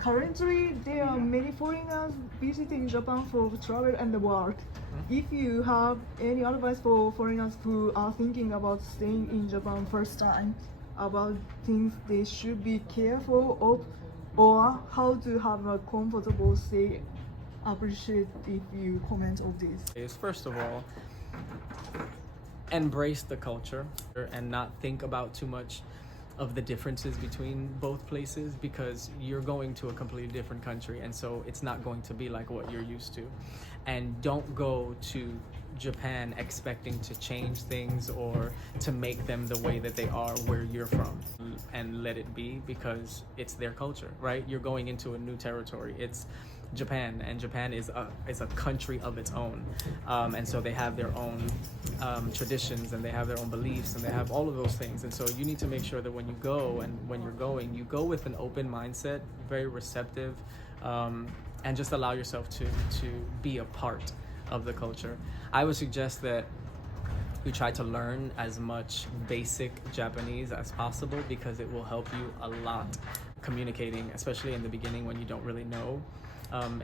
currently there are many foreigners visiting Japan for travel and work. If you have any advice for foreigners who are thinking about staying in Japan first time, about things they should be careful of, or how to have a comfortable stay, appreciate if you comment on this. Is first of all, embrace the culture and not think about too much of the differences between both places, because you're going to a completely different country, and so it's not going to be like what you're used to. And don't go to Japan expecting to change things or to make them the way that they are where you're from, and let it be, because it's their culture, right? You're going into a new territory. It's Japan, and Japan is a country of its own, and so they have their own traditions, and they have their own beliefs, and they have all of those things. And so you need to make sure that when you go, and when you're going, you go with an open mindset, very receptive, and just allow yourself to be a part of the culture. I would suggest that you try to learn as much basic Japanese as possible, because it will help you a lot communicating, especially in the beginning when you don't really know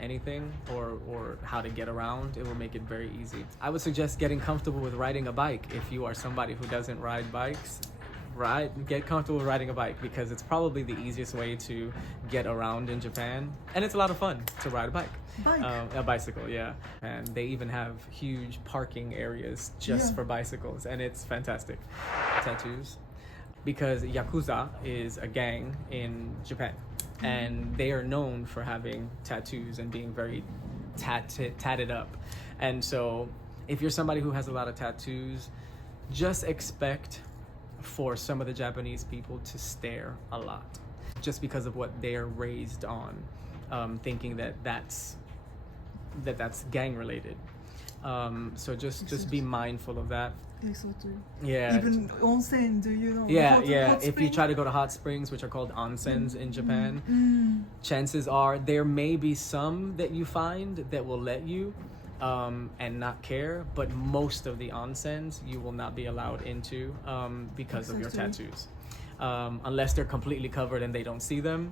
anything or how to get around. It will make it very easy. I would suggest getting comfortable with riding a bike. If you are somebody who doesn't ride bikes, get comfortable with riding a bike, because it's probably the easiest way to get around in Japan, and it's a lot of fun to ride a bike. A bicycle, yeah. And they even have huge parking areas just for bicycles, and it's fantastic. Tattoos, because Yakuza is a gang in Japan, and they are known for having tattoos and being very tatted up. And so if you're somebody who has a lot of tattoos, just expect for some of the Japanese people to stare a lot, just because of what they're raised on, thinking that that's gang related. So just be mindful of that. Exactly. Yeah. Even onsen, do you know? Yeah. Hot If spring? you try to go to hot springs, which are called onsens in Japan, chances are there may be some that you find that will let you and not care, but most of the onsens you will not be allowed into because of your tattoos. Unless they're completely covered and they don't see them,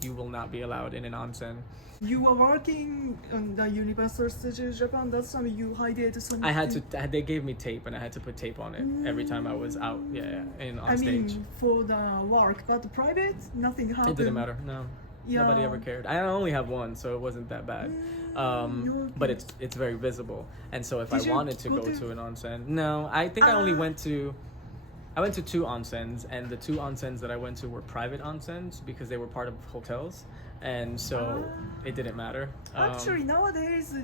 you will not be allowed in an onsen. You were working on the Universal Studios Japan. That's time you hid something. I had to. They gave me tape, and I had to put tape on it every time I was out. On stage. Mean, for the work, but private, nothing happened. It didn't matter. No, nobody ever cared. I only have one, so it wasn't that bad. But it's very visible, and so if Did I you wanted to go to an onsen, no, I think I only went to. I went to 2 onsens, and the 2 onsens that I went to were private onsens because they were part of hotels, and so it didn't matter. Actually, nowadays,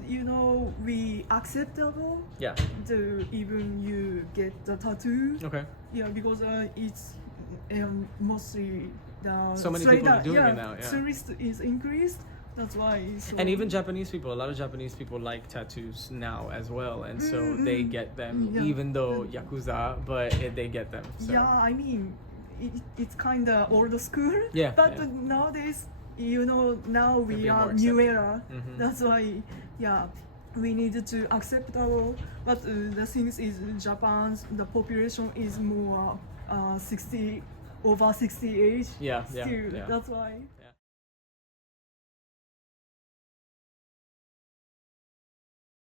we acceptable. Yeah. To even you get the tattoo. Okay. Yeah, because it's mostly the So many people are doing it now. Yeah. Tourist is increased. That's why. And even Japanese people, a lot of Japanese people like tattoos now as well, and so they get them, even though Yakuza, but they get them. So. Yeah, I mean, it's kind of old school. Yeah. But nowadays, now we are new era. That's why, we need to accept our. But the thing is, the population is more over 60 age. Yeah. Still, that's why.